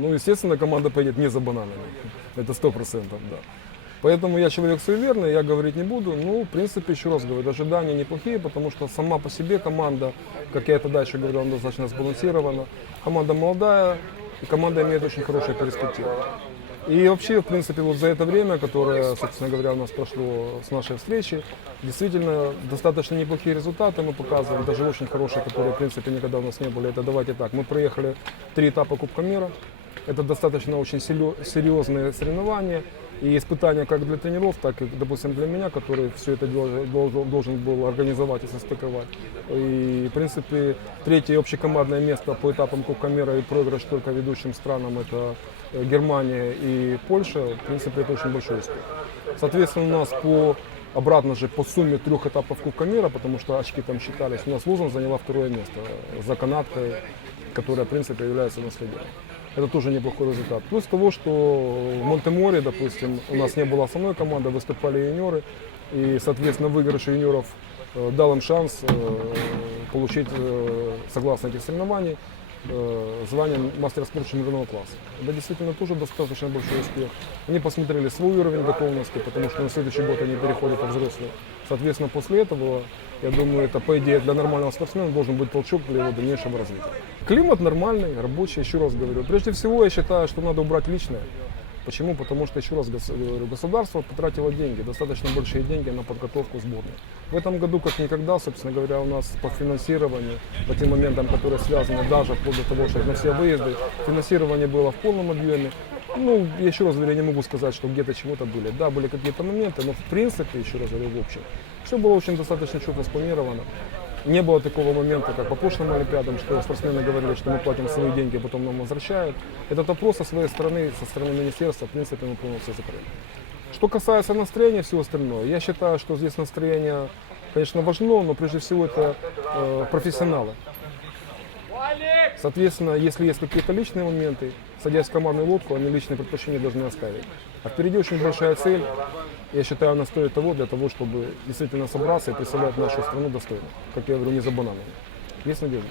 Ну, естественно, команда поедет не за бананами. Это сто процентов, да. Поэтому я человек суеверный, я говорить не буду. Ну, в принципе, еще раз говорю, ожидания неплохие, потому что сама по себе команда, как я это дальше говорил, она достаточно сбалансирована. Команда молодая, и команда имеет очень хорошие перспективы. И вообще, в принципе, вот за это время, которое, собственно говоря, у нас прошло с нашей встречи, действительно достаточно неплохие результаты мы показываем, даже очень хорошие, которые, в принципе, никогда у нас не были. Это давайте так, мы проехали три этапа Кубка мира, это достаточно очень серьезные соревнования и испытания как для тренеров, так и, допустим, для меня, который все это должен, был организовать и состыковать. И, в принципе, третье общекомандное место по этапам Кубка мира и проигрыш только ведущим странам это э, Германия и Польша. В принципе, это очень большой успех. Соответственно, у нас по обратно же по сумме трех этапов Кубка мира, потому что очки там считались, у нас Лузан заняла второе место за канадкой, которая, в принципе, является наследием. Это тоже неплохой результат. Плюс того, что в Монтеморе, допустим, у нас не было основной команды, выступали юниоры. И, соответственно, выигрыш юниоров э, дал им шанс э, получить, э, согласно этих соревнований, э, звание мастера спорта мирового класса. Это действительно тоже достаточно большой успех. Они посмотрели свой уровень готовности, потому что на следующий год они переходят во взрослые. Соответственно, после этого, я думаю, это, по идее, для нормального спортсмена должен быть толчок для его дальнейшего развития. Климат нормальный, рабочий, еще раз говорю. Прежде всего, я считаю, что надо убрать личное. Почему? Потому что, еще раз говорю, государство потратило деньги, достаточно большие деньги на подготовку сборной. В этом году, как никогда, собственно говоря, у нас по финансированию, по тем моментам, которые связаны даже вплоть того, что на все выезды, финансирование было в полном объеме. Ну, я еще раз говорю, я не могу сказать, что где-то чего-то были. Да, были какие-то моменты, но в принципе, еще раз говорю, в общем, все было очень достаточно четко спланировано. Не было такого момента, как по прошлым Олимпиадам, что спортсмены говорили, что мы платим свои деньги, а потом нам возвращают. Этот вопрос со своей стороны, со стороны министерства, в принципе, мы полностью закрыли. Что касается настроения и всего остального, я считаю, что здесь настроение, конечно, важно, но прежде всего это э, профессионалы. Соответственно, если есть какие-то личные моменты, садясь в командную лодку, они личные предпочтения должны оставить. А впереди очень большая цель. Я считаю, она стоит того для того, чтобы действительно собраться и представлять нашу страну достойно. Как я говорю, не за бананами. Есть надежда.